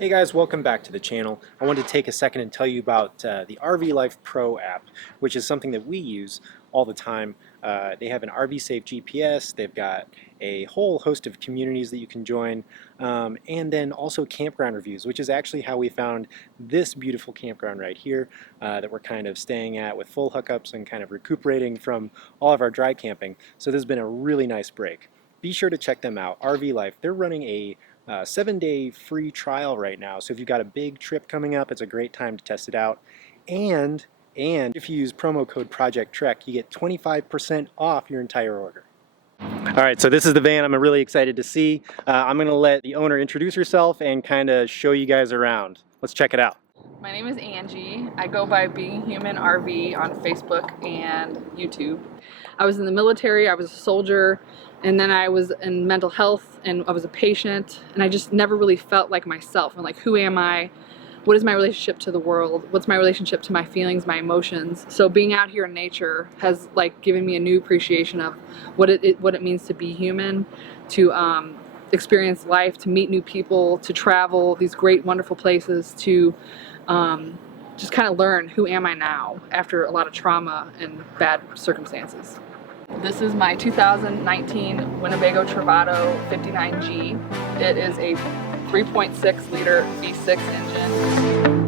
Hey guys, welcome back to the channel. I wanted to take a second and tell you about the RVLife Pro app, which is something that we use all the time. They have an RV Safe GPS, they've got a whole host of communities that you can join, and then also campground reviews, which is actually how we found this beautiful campground right here that we're kind of staying at with full hookups and kind of recuperating from all of our dry camping. So this has been a really nice break. Be sure to check them out, RVLife. They're running a 7-day free trial right now, so if you've got a big trip coming up, it's a great time to test it out. And if you use promo code Project Trek, you get 25% off your entire order. All right, so this is the van I'm really excited to see. I'm going to let the owner introduce herself and kind of show you guys around. Let's check it out. My name is Angie. I go by Being Human RV on Facebook and YouTube. I was in the military, I was a soldier, and then I was in mental health and I was a patient, and I just never really felt like myself. I'm like, who am I? What is my relationship to the world? What's my relationship to my feelings, my emotions? So being out here in nature has like given me a new appreciation of what it means to be human, to experience life, to meet new people, to travel these great, wonderful places, to just kind of learn who am I now after a lot of trauma and bad circumstances. This is my 2019 Winnebago Travato 59G. It is a 3.6 liter V6 engine.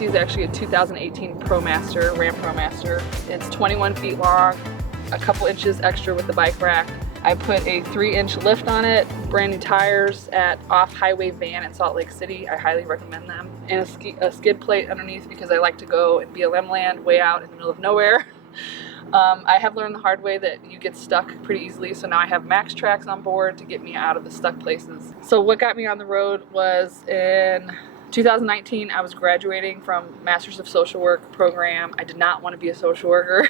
Is actually a 2018 ProMaster, Ram ProMaster. It's 21 feet long, a couple inches extra with the bike rack. I put a 3-inch lift on it, brand new tires at Off-Highway Van in Salt Lake City. I highly recommend them. And a skid plate underneath because I like to go in BLM land way out in the middle of nowhere. I have learned the hard way that you get stuck pretty easily, so now I have Max Tracks on board to get me out of the stuck places. So what got me on the road was in 2019, I was graduating from Masters of Social Work program. I did not want to be a social worker.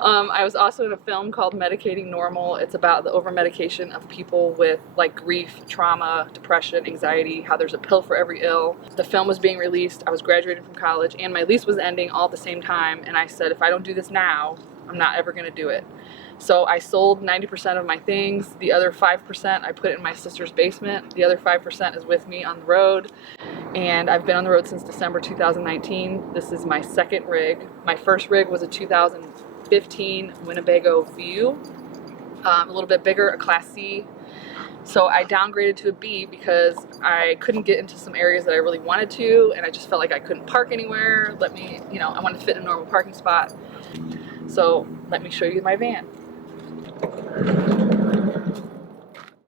I was also in a film called Medicating Normal. It's about the over-medication of people with like grief, trauma, depression, anxiety, how there's a pill for every ill. The film was being released. I was graduating from college and my lease was ending all at the same time, and I said, if I don't do this now, I'm not ever going to do it. So I sold 90% of my things. The other 5% I put in my sister's basement. The other 5% is with me on the road. And I've been on the road since December 2019. This is my second rig. My first rig was a 2015 Winnebago View, a little bit bigger, a Class C. So I downgraded to a B because I couldn't get into some areas that I really wanted to, and I just felt like I couldn't park anywhere. I wanted to fit in a normal parking spot. So let me show you my van.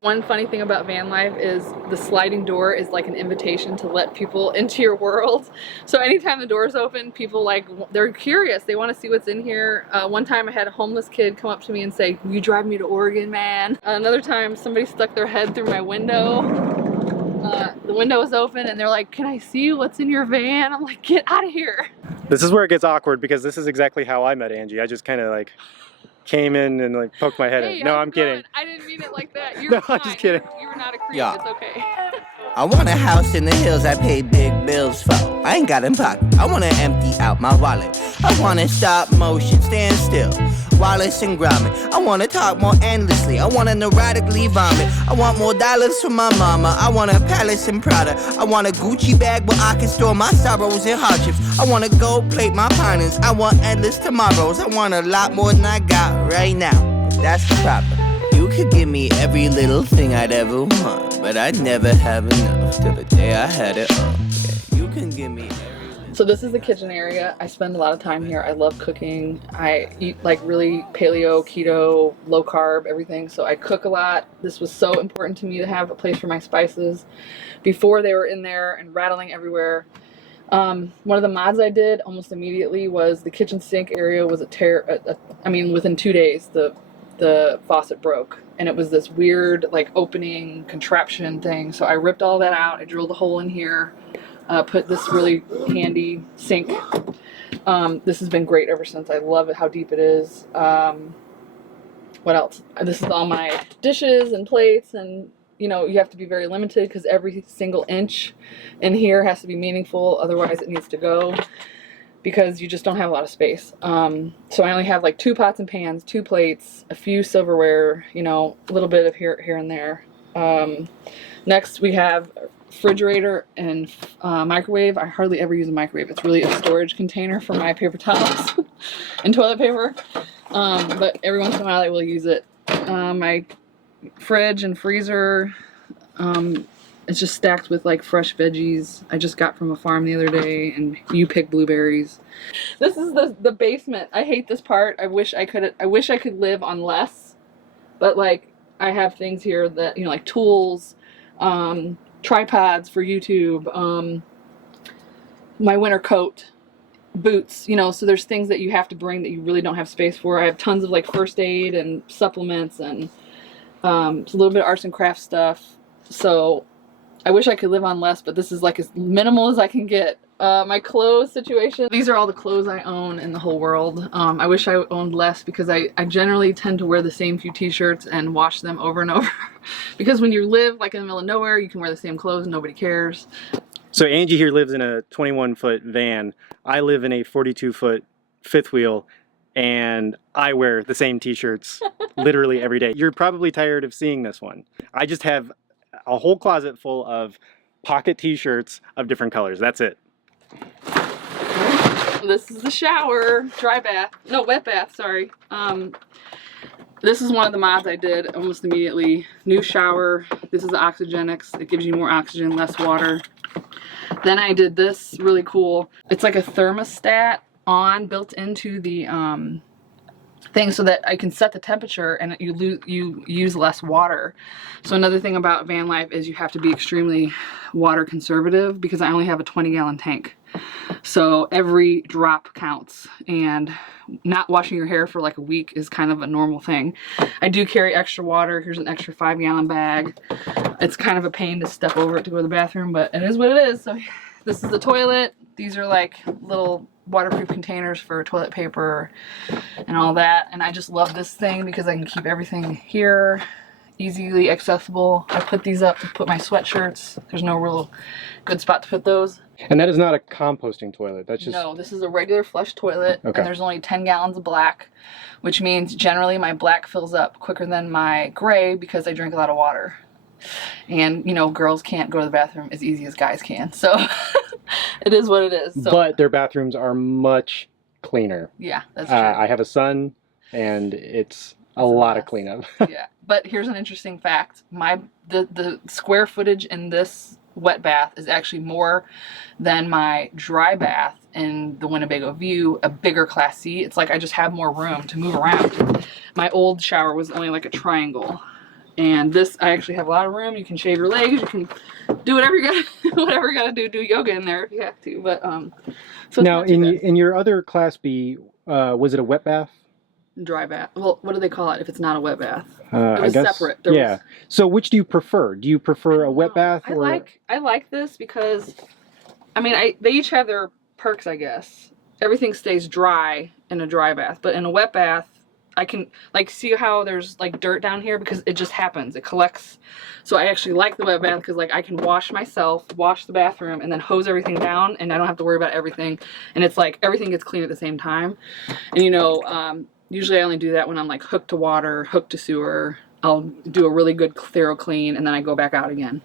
One funny thing about van life is the sliding door is like an invitation to let people into your world. So anytime the door's open, people they're curious. They want to see what's in here. One time I had a homeless kid come up to me and say, "You drive me to Oregon, man." Another time somebody stuck their head through my window. The window was open and they're like, "Can I see what's in your van?" I'm like, "Get out of here." This is where it gets awkward because this is exactly how I met Angie. I just kind of came in and poked my head in. No, I'm kidding. I didn't mean it like that. No, I'm just kidding. You were not a creep. Yeah. It's okay. I want a house in the hills I pay big bills for. I ain't got in pocket. I want to empty out my wallet. I want to stop motion, stand still. Wallace and Gromit. I want to talk more endlessly. I want to neurotically vomit. I want more dollars from my mama. I want a palace in Prada. I want a Gucci bag where I can store my sorrows and hardships. I want to gold plate my finance. I want endless tomorrows. I want a lot more than I got right now. But that's the problem. You could give me every little thing I'd ever want, but I'd never have enough till the day I had it all. Yeah, you can give me every little So this is the kitchen area. I spend a lot of time here. I love cooking. I eat like really paleo, keto, low carb, everything. So I cook a lot. This was so important to me to have a place for my spices before they were in there and rattling everywhere. One of the mods I did almost immediately was the kitchen sink area was I mean, within 2 days, the faucet broke. And it was this weird like opening contraption thing. So I ripped all that out. I drilled a hole in here. Put this really handy sink. This has been great ever since. I love it, how deep it is. What else? This is all my dishes and plates, and you know, you have to be very limited because every single inch in here has to be meaningful, otherwise it needs to go because you just don't have a lot of space. So I only have like 2 pots and pans, 2 plates, a few silverware, you know, a little bit of here and there. Next we have refrigerator and microwave. I hardly ever use a microwave. It's really a storage container for my paper towels and toilet paper. But every once in a while I will use it. My fridge and freezer, it's just stacked with like fresh veggies I just got from a farm the other day, and you pick blueberries. This is the basement. I hate this part. I wish I could live on less, but like I have things here that, you know, like tools, tripods for YouTube, my winter coat, boots, you know, so there's things that you have to bring that you really don't have space for. I have tons of like first aid and supplements and a little bit of arts and crafts stuff. So I wish I could live on less, but this is like as minimal as I can get. My clothes situation, these are all the clothes I own in the whole world. I wish I owned less because I generally tend to wear the same few t-shirts and wash them over and over. Because when you live like in the middle of nowhere, you can wear the same clothes and nobody cares. So Angie here lives in a 21-foot van. I live in a 42-foot fifth wheel, and I wear the same t-shirts literally every day. You're probably tired of seeing this one. I just have a whole closet full of pocket t-shirts of different colors. That's it. This is the shower, wet bath, sorry. This is one of the mods I did almost immediately. New shower. This is the Oxygenics. It gives you more oxygen, less water. Then I did this really cool. It's like a thermostat built into the thing so that I can set the temperature and you use less water. So another thing about van life is you have to be extremely water conservative because I only have a 20-gallon tank. So every drop counts, and not washing your hair for like a week is kind of a normal thing. I do carry extra water. Here's an extra 5-gallon bag. It's kind of a pain to step over it to go to the bathroom, but it is what it is. So this is the toilet. These are like little waterproof containers for toilet paper and all that. And I just love this thing because I can keep everything here, easily accessible. I put these up to put my sweatshirts. There's no real good spot to put those. And that is not a composting toilet. That's just... No, this is a regular flush toilet. Okay. And there's only 10 gallons of black, which means generally my black fills up quicker than my gray because I drink a lot of water. And, you know, girls can't go to the bathroom as easy as guys can. So it is what it is. So, but their bathrooms are much cleaner. Yeah, that's true. I have a son, and it's a lot of cleanup. Yeah, but here's an interesting fact. The square footage in this wet bath is actually more than my dry bath in the Winnebago View, a bigger Class C. It's like I just have more room to move around. My old shower was only like a triangle. And this, I actually have a lot of room. You can shave your legs. You can do whatever you gotta do. Do yoga in there if you have to. But so now, in your other Class B, was it a wet bath? Dry bath. Well, what do they call it if it's not a wet bath? It was separate. Yeah. So which do you prefer? Do you prefer a wet bath? I like this because, I mean, they each have their perks, I guess. Everything stays dry in a dry bath, but in a wet bath, I can like see how there's like dirt down here because it just happens. It collects. So I actually like the wet bath because like I can wash myself, wash the bathroom, and then hose everything down, and I don't have to worry about everything. And it's like everything gets clean at the same time. And you know, usually I only do that when I'm like hooked to water, hooked to sewer. I'll do a really good thorough clean, and then I go back out again.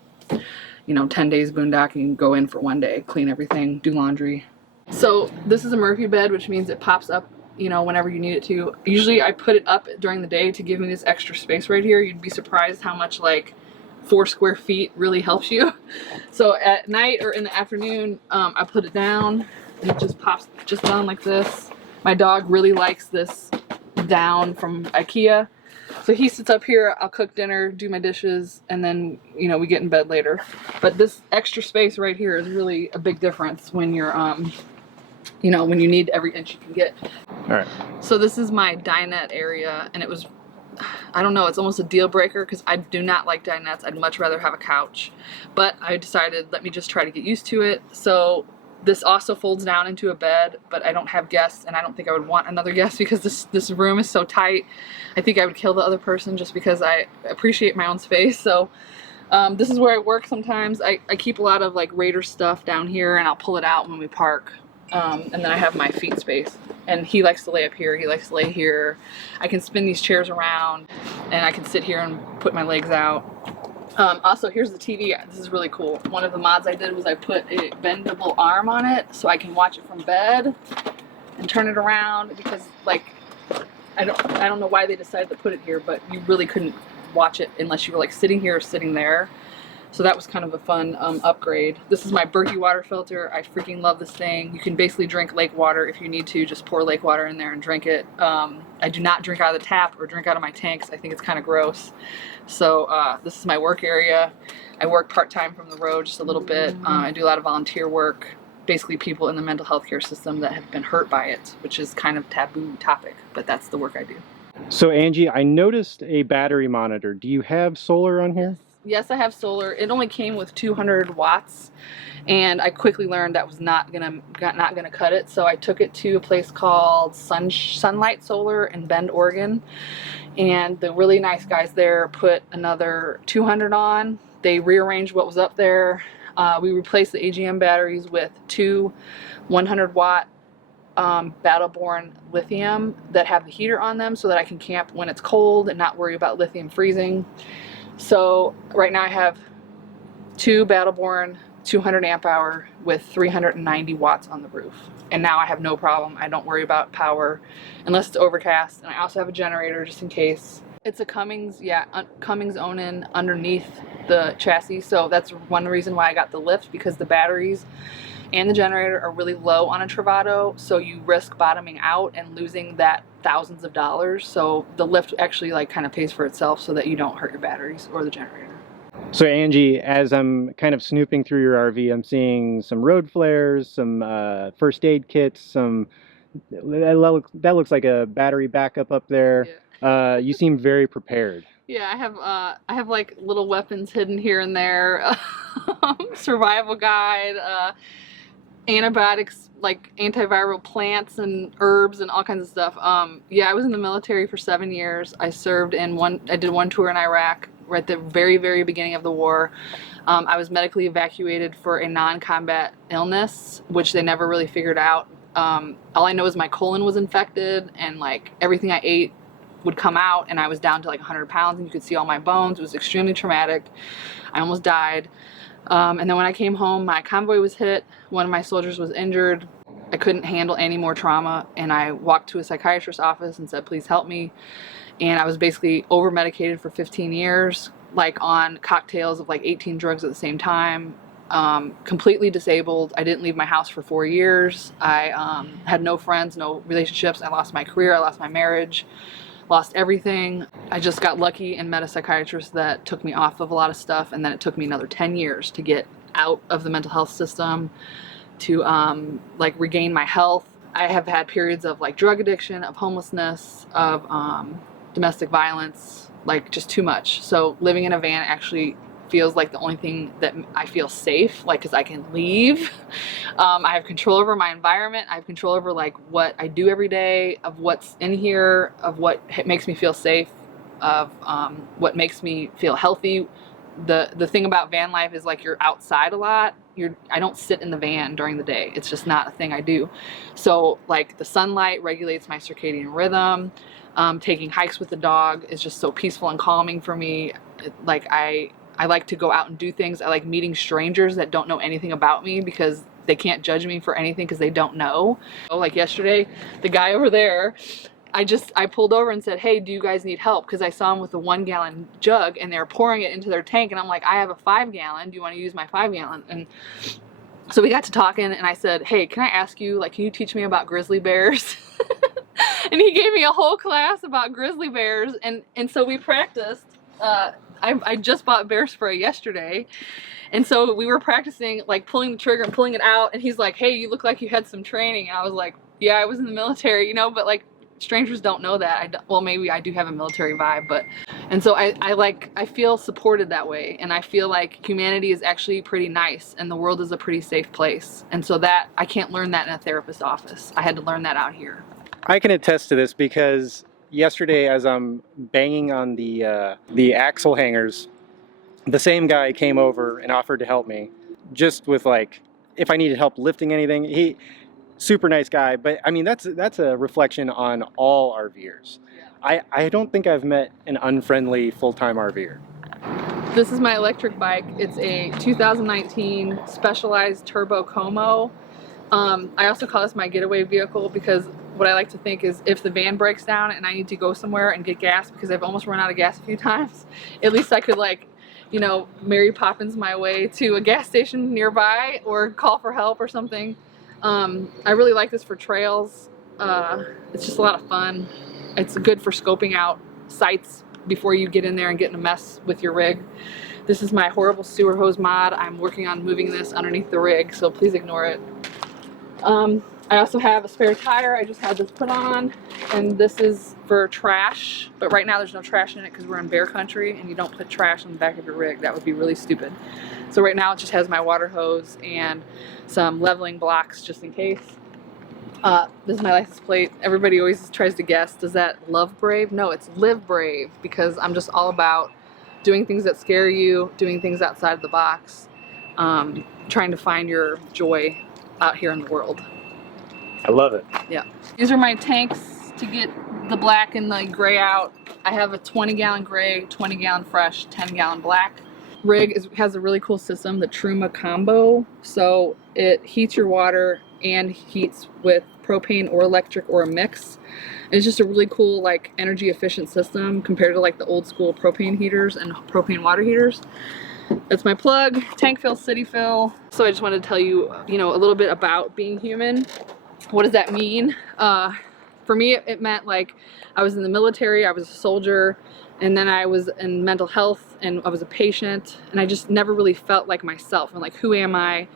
You know, 10 days boondocking, go in for 1 day, clean everything, do laundry. So this is a Murphy bed, which means it pops up, you know, whenever you need it to. Usually I put it up during the day to give me this extra space right here. You'd be surprised how much like 4 square feet really helps you. So at night or in the afternoon, I put it down and it just pops just down like this. My dog really likes this down from IKEA. So he sits up here, I'll cook dinner, do my dishes, and then, you know, we get in bed later. But this extra space right here is really a big difference when you're, you know, when you need every inch you can get. All right. So this is my dinette area, and it was, I don't know, it's almost a deal breaker because I do not like dinettes. I'd much rather have a couch. But I decided, let me just try to get used to it. So this also folds down into a bed, but I don't have guests, and I don't think I would want another guest because this room is so tight. I think I would kill the other person just because I appreciate my own space. So this is where I work sometimes. I keep a lot of like Raider stuff down here, and I'll pull it out when we park. And then I have my feet space, and he likes to lay up here, he likes to lay here. I can spin these chairs around, and I can sit here and put my legs out. Also, here's the TV. This is really cool. One of the mods I did was I put a bendable arm on it so I can watch it from bed and turn it around, because like I don't know why they decided to put it here, but you really couldn't watch it unless you were like sitting here or sitting there. So that was kind of a fun upgrade. This is my Berkey water filter. I freaking love this thing. You can basically drink lake water if you need to. Just pour lake water in there and drink it. I do not drink out of the tap or drink out of my tanks. I think it's kind of gross. So this is my work area. I work part-time from the road just a little bit. I do a lot of volunteer work. Basically people in the mental health care system that have been hurt by it, which is kind of taboo topic, but that's the work I do. So Angie, I noticed a battery monitor. Do you have solar on here? Yes, I have solar. It only came with 200 watts, and I quickly learned that was not gonna cut it. So I took it to a place called Sunlight Solar in Bend, Oregon, and the really nice guys there put another 200 on. They rearranged what was up there. We replaced the AGM batteries with two 100-watt battle-born lithium that have the heater on them, so that I can camp when it's cold and not worry about lithium freezing. So right now I have two battle-born 200 amp hour with 390 watts on the roof, and now I have no problem. I don't worry about power unless it's overcast, and I also have a generator just in case. It's a Cummins, yeah, Cummins Onan underneath the chassis, so that's one reason why I got the lift, because the batteries and the generator are really low on a Travato, so you risk bottoming out and losing that thousands of dollars. So the lift actually like kind of pays for itself so that you don't hurt your batteries or the generator. So Angie, as I'm kind of snooping through your RV, I'm seeing some road flares, some first aid kits, some that looks like a battery backup up there. Yeah. You seem very prepared. Yeah, I have like little weapons hidden here and there. Survival guide, antibiotics, like antiviral plants and herbs and all kinds of stuff. Yeah, I was in the military for 7 years. I served in I did one tour in Iraq right at the very, very beginning of the war. I was medically evacuated for a non-combat illness, which they never really figured out. All I know is my colon was infected, and like everything I ate would come out, and I was down to like 100 pounds, and you could see all my bones. It was extremely traumatic. I almost died. And then when I came home, my convoy was hit. One of my soldiers was injured. I couldn't handle any more trauma, and I walked to a psychiatrist's office and said, please help me. And I was basically over-medicated for 15 years, like on cocktails of like 18 drugs at the same time. Completely disabled. I didn't leave my house for 4 years. I had no friends, no relationships. I lost my career. I lost my marriage. Lost everything. I just got lucky and met a psychiatrist that took me off of a lot of stuff, and then it took me another 10 years to get out of the mental health system, to like regain my health. I have had periods of like drug addiction, of homelessness, of domestic violence, like just too much. So living in a van actually feels like the only thing that I feel safe, like, because I can leave. I have control over my environment. I have control over like what I do every day, of what's in here, of what makes me feel safe, of what makes me feel healthy. The thing about van life is like you're outside a lot. I don't sit in the van during the day. It's just not a thing I do. So like the sunlight regulates my circadian rhythm. Taking hikes with the dog is just so peaceful and calming for me. Like I like to go out and do things. I like meeting strangers that don't know anything about me, because they can't judge me for anything because they don't know. Like yesterday, the guy over there, I pulled over and said, hey, do you guys need help? Because I saw him with a 1-gallon jug, and they're pouring it into their tank, and I'm like, I have a 5-gallon. Do you want to use my 5-gallon? And So we got to talking, and I said, hey, can I ask you, like, can you teach me about grizzly bears? And he gave me a whole class about grizzly bears, and so we practiced. I just bought bear spray yesterday, and so we were practicing, like, pulling the trigger and pulling it out, and he's like, hey, you look like you had some training. And I was like, yeah, I was in the military, you know, but like, strangers don't know that. Well, maybe I do have a military vibe, but, and so I feel supported that way, and I feel like humanity is actually pretty nice, and the world is a pretty safe place, and so that, I can't learn that in a therapist's office. I had to learn that out here. I can attest to this because yesterday, as I'm banging on the axle hangers, the same guy came over and offered to help me, just with, like, if I needed help lifting anything. He, super nice guy, but I mean, that's a reflection on all RVers. I don't think I've met an unfriendly full-time RVer. This is my electric bike. It's a 2019 Specialized Turbo Como. I also call this my getaway vehicle because what I like to think is if the van breaks down and I need to go somewhere and get gas, because I've almost run out of gas a few times, at least I could, like, you know, Mary Poppins my way to a gas station nearby or call for help or something. I really like this for trails. It's just a lot of fun. It's good for scoping out sites before you get in there and get in a mess with your rig. This is my horrible sewer hose mod. I'm working on moving this underneath the rig, so please ignore it. I also have a spare tire. I just had this put on, and this is for trash, but right now there's no trash in it because we're in bear country and you don't put trash on the back of your rig. That would be really stupid. So right now it just has my water hose and some leveling blocks just in case. This is my license plate. Everybody always tries to guess, does that love brave? No, it's live brave, because I'm just all about doing things that scare you, doing things outside of the box, trying to find your joy out here in the world. I love it. Yeah. These are my tanks to get the black and the gray out. I have a 20-gallon gray, 20-gallon fresh, 10-gallon black. Rig has a really cool system, the Truma Combo. So it heats your water and heats with propane or electric or a mix. And it's just a really cool, like, energy efficient system compared to, like, the old school propane heaters and propane water heaters. That's my plug, tank fill, city fill. So I just wanted to tell you, you know, a little bit about being human. What does that mean? For me, it meant, like, I was in the military, I was a soldier, and then I was in mental health, and I was a patient, and I just never really felt like myself. And, like, who am I?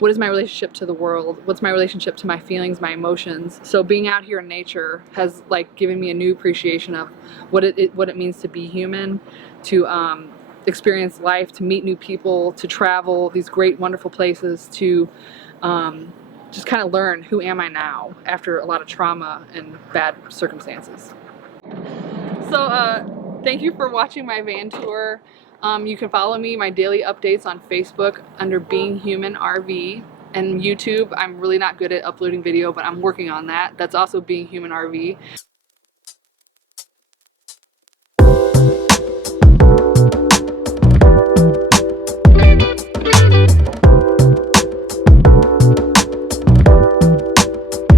What is my relationship to the world? What's my relationship to my feelings, my emotions? So being out here in nature has, like, given me a new appreciation of what it means to be human, to experience life, to meet new people, to travel these great, wonderful places, to just kind of learn who am I now after a lot of trauma and bad circumstances. So thank you for watching my van tour. You can follow me, my daily updates on Facebook under Being Human RV, and YouTube. I'm really not good at uploading video, but I'm working on that. That's also Being Human RV.